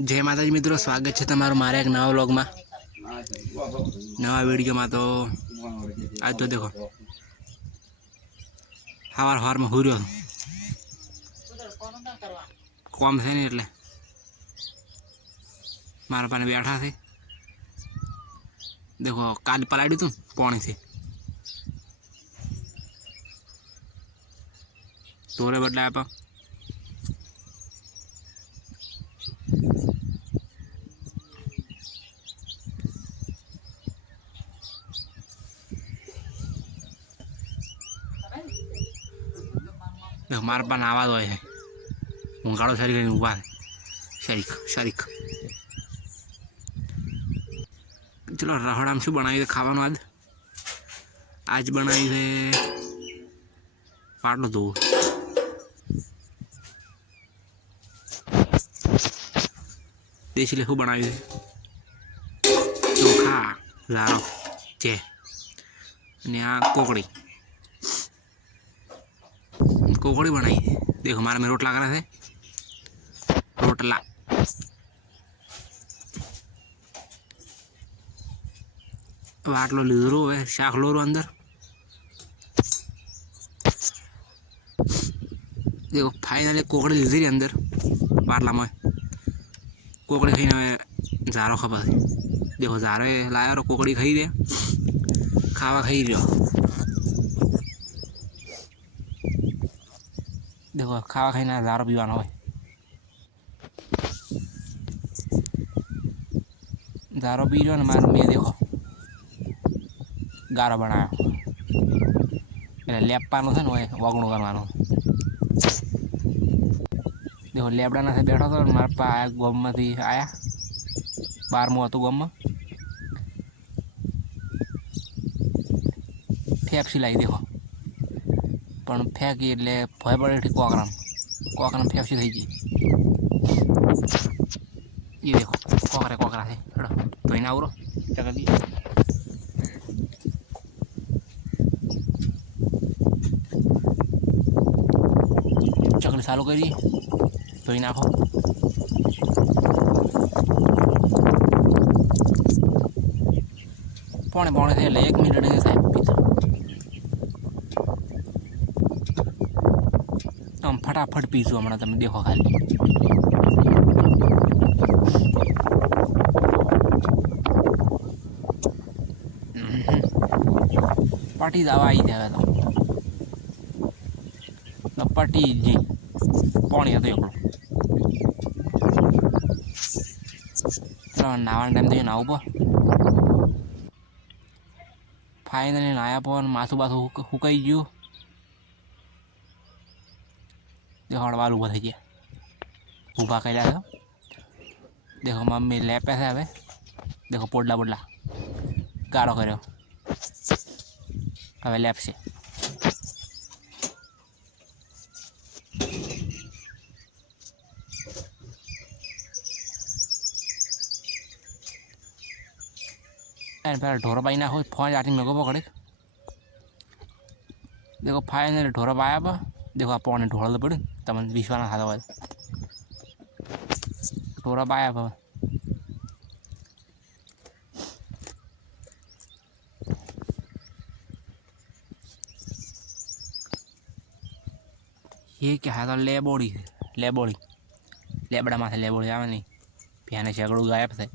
जय माताजी मित्रों, स्वागत है तमारो मारे एक नवा व्लॉग में नवा वीडियो में। तो आज तो देखो हवार हवार में हुई रहो कॉम से नहीं એટલે मारा पाने बैठा थे। देखो काल पलाड़ी तू पानी से तोरे बदला आप देखो मार पान आवाज होय है ऊँगाड़ो शरीर કરીને ઊભા है शरीक शरीक। चलो रहोड़ाम शू बनावी खावानुं आज आज बनावी है पाटलो धोवो। देशी लेखू बनावी है चोखा ज़ारो चे ने आ कोकड़ी कोकड़ी बनाई है। देखो मारा में रोटला करे थे रोटला वाटलो लीधो है शाक लोरो अंदर। देखो फाइनली कोकड़ी लीधी अंदर बाटला में कोकड़ी खाई हमें ज़ारो खबर है। देखो ज़ारो लाया और कोकड़ी खाई दे खावा खाई रहो। देखो खावा खाई ना ज़ारो पीवानो है ज़ारो पी रहो ना मार में देखो गारो बनाया लेपवानुं छे ने वगणुं करवानुं। देखो लेपडाना से बैठो तो मारा पा गोम में आया 12मुं हतुं गोम में फेफसी लाई। देखो पण फेंकी एटले भय पड़े कोकराम कोकराम फेफसी थी गई। ये देखो कोकरा कोकरा है तो इना आवरो चकली चकली चालू करी तो ही नाखो। पौने पौने से 1 मिनट नहीं साहब पीता हम फटाफट पीसू हमने तब देखो खाली पार्टी जावा आई जाए तो पार्टी जी पानी तो एकड़ो चलो नावा टाइम तो नाव पर फाइनली नाया पर मासू बासू हुकाई गयो। देखो वाल ऊभा थी गया ऊभा कर लिया। देखो मम्मी लेपे से हमें देखो पोडला पोडला गाढ़ो करो हमें लेप से पहले ढोर पाई ना हो फोन जाती मेरे को पकड़े। देखो फाइनली ढोर पाया पर देखो आप पौने ढोल तो पड़े तब विश्वास खाता हुआ ढोर पाया पर ये क्या है तो लेबोड़ी है लेबोड़ी लेबड़ा में से लेबोड़ी आवे नहीं पियाने शेकड़ू गायब थे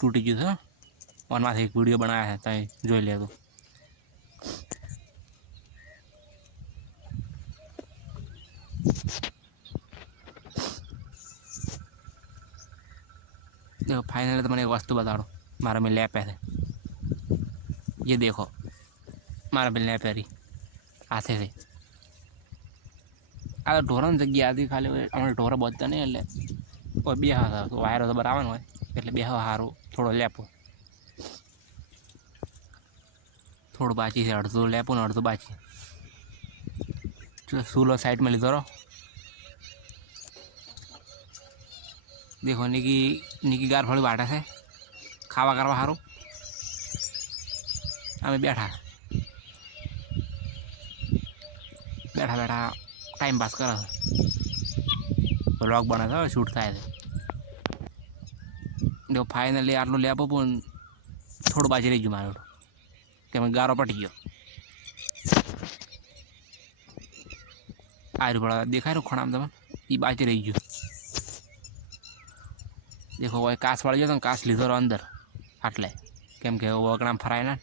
टूटी गई था और माथे एक वीडियो बनाया है तो जो ले तो देखो फाइनली तो मैंने एक वस्तु बता दो मारा में लैप है ये देखो मारा बिल लैप है रही हाथे से आ ढोरा जगह आती खाली अमने ढोरा बचता नहीं एट कोई बेहा वायरो तो बराबर हो एट बेहा सारू थोड़ो लेपो थोड़ो बाची से अर्धो लेपो ने अर्धो बाची सूलो साइड में लीधो रो। देखो निकी निकी गार फड़ी बाटा है खावा करवा सारू अमे बैठा बैठा बैठा टाइम पास कर વ્લોગ બનાવે છે શૂટ થાય છે જો ફાઇનલી આટલું લેપો પણ થોડું બાજી રહી ગયું મારું કે ગારો પટી ગયો આ રૂપડા દેખાય રહ્યું ખણામ તમે એ બાજી રહી ગયું દેખો ભાઈ કાચ વાળી ગયો તો કાચ લીધો અંદર આટલે કેમ કે વગણામ ફરાય ના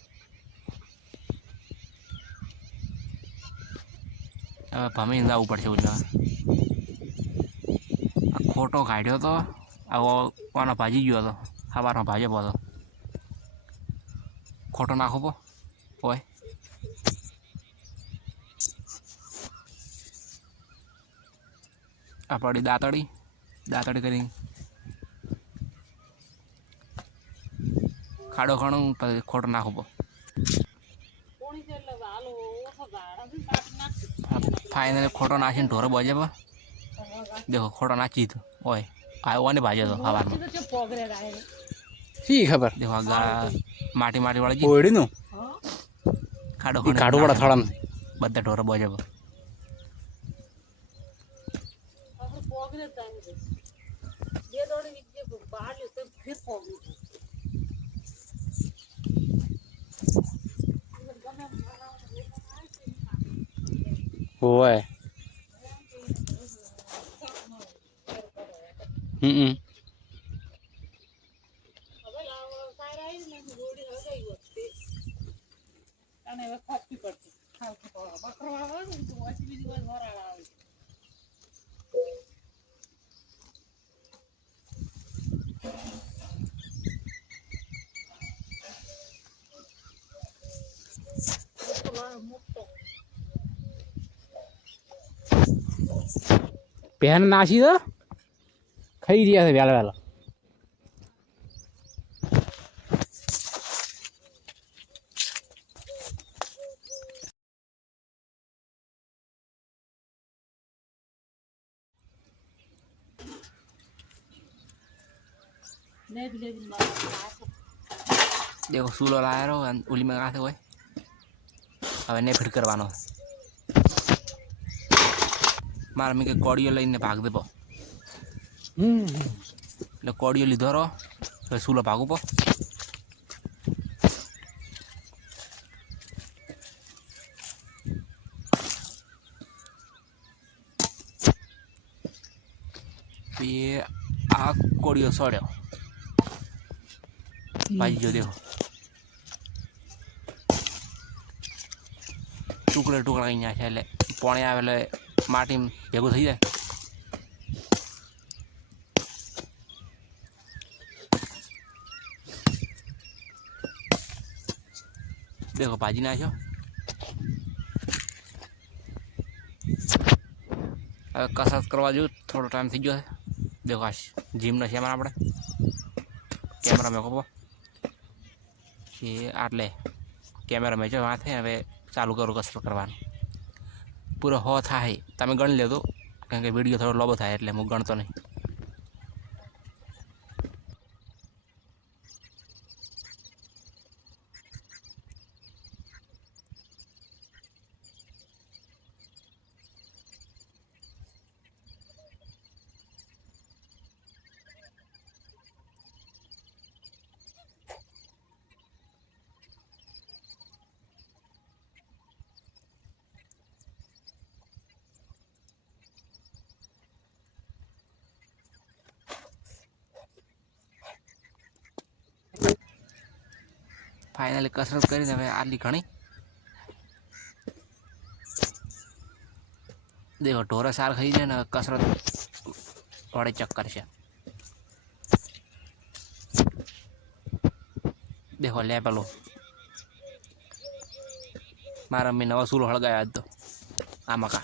હવે ભમીને જવું પડશે એટલે ખોટો કાઢ્યો તો આવો કોનો ભાજી ગયો હતો સવારમાં ભાજપ હતો ખોટો નાખો પો હોય આ પડી દાંતડી કરી ખાડો ખાણું પછી ખોટો નાખો પો ફાઇનલી ખોટો નાખીને ઢોરો બજે પો દેખો ખોટો નાખી દીધો હોય આવ્યો ને ભાજ્યો હતો સવારમાં શી ખબર દેખો માટી વાળી ઓડીનું ખાડો કાઢું પડે થોડા બધા ઢોરો બજે પો હોય પેન નાસી તો ખાઈ રહ્યા છે વહેલા વહેલા देखो सूलो लाया रो उली में कहा હોય હવે ને ફિટ કરવાનો મારે મેં કે કોડિયો લઈને ભાગ દેપો એટલે કોડિયો લીધો રો હવે સૂલો ભાગું પો આ કોડિયો સોડ્યો ભાઈ જો દેખો ટુકડા અહીંયા છે એટલે પોણે આવે એટલે માટી ભેગું થઈ જાય દેખો ભાજી નાખ્યો હવે કસરત કરવા જેવું થોડો ટાઈમ થઈ ગયો છે દેખો આ જીમનો છે આપણે કેમેરા મેકો એ આટલે કેમેરા મેં જો હાથે હવે ચાલુ કરું કસરત કરવાનું પૂરો હો થાય તમે ગણી લેજો કારણ કે વિડીયો થોડો લોબો થાય એટલે હું ગણતો નહીં फाइनली कसरत करी हमें आटली घणी देखो ढोरा सार खाई जाए ना कसरत वाले चक्कर से देखो ले पेलो मारा मैं नवा सूलो हड़गाया आज तो आ मका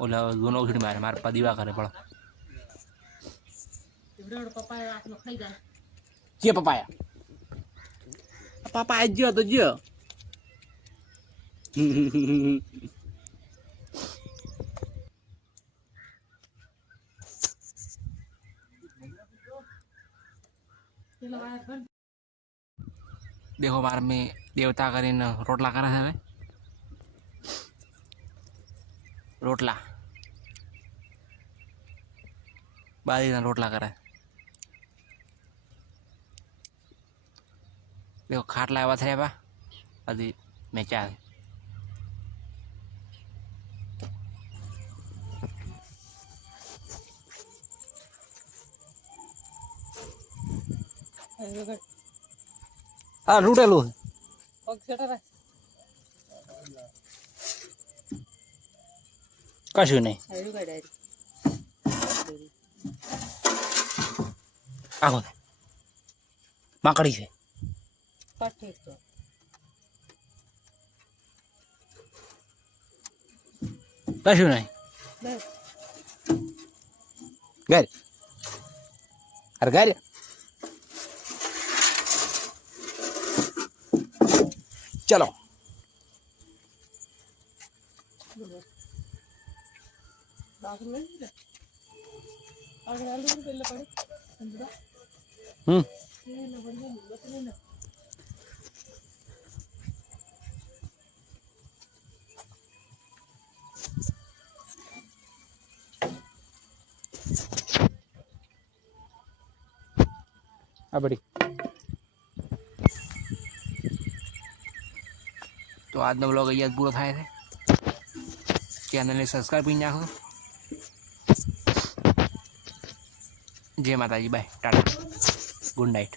ओला दोनों उछड़ी मारे मारे पदीवा करे पड़ो જે પપાયા પપાયા જો તો જો देखो बार में देवता करीने रोटला करे है रोटला બાજરીના રોટલા કરે. દેખો ખાટલા એવા થયા બા બધી મેચા હા લૂટેલું કશું નહીં આખો માકડી છે કશું નહીં ઘર અરે ઘર ચલો આ બડી તો આજનો બ્લોગ અહીંયા જ પૂરો થાય છે. ચેનલને સબસ્ક્રાઈબ કરી નાખો. જય માતાજી, બાય, ટાટા, ગુડ નાઇટ.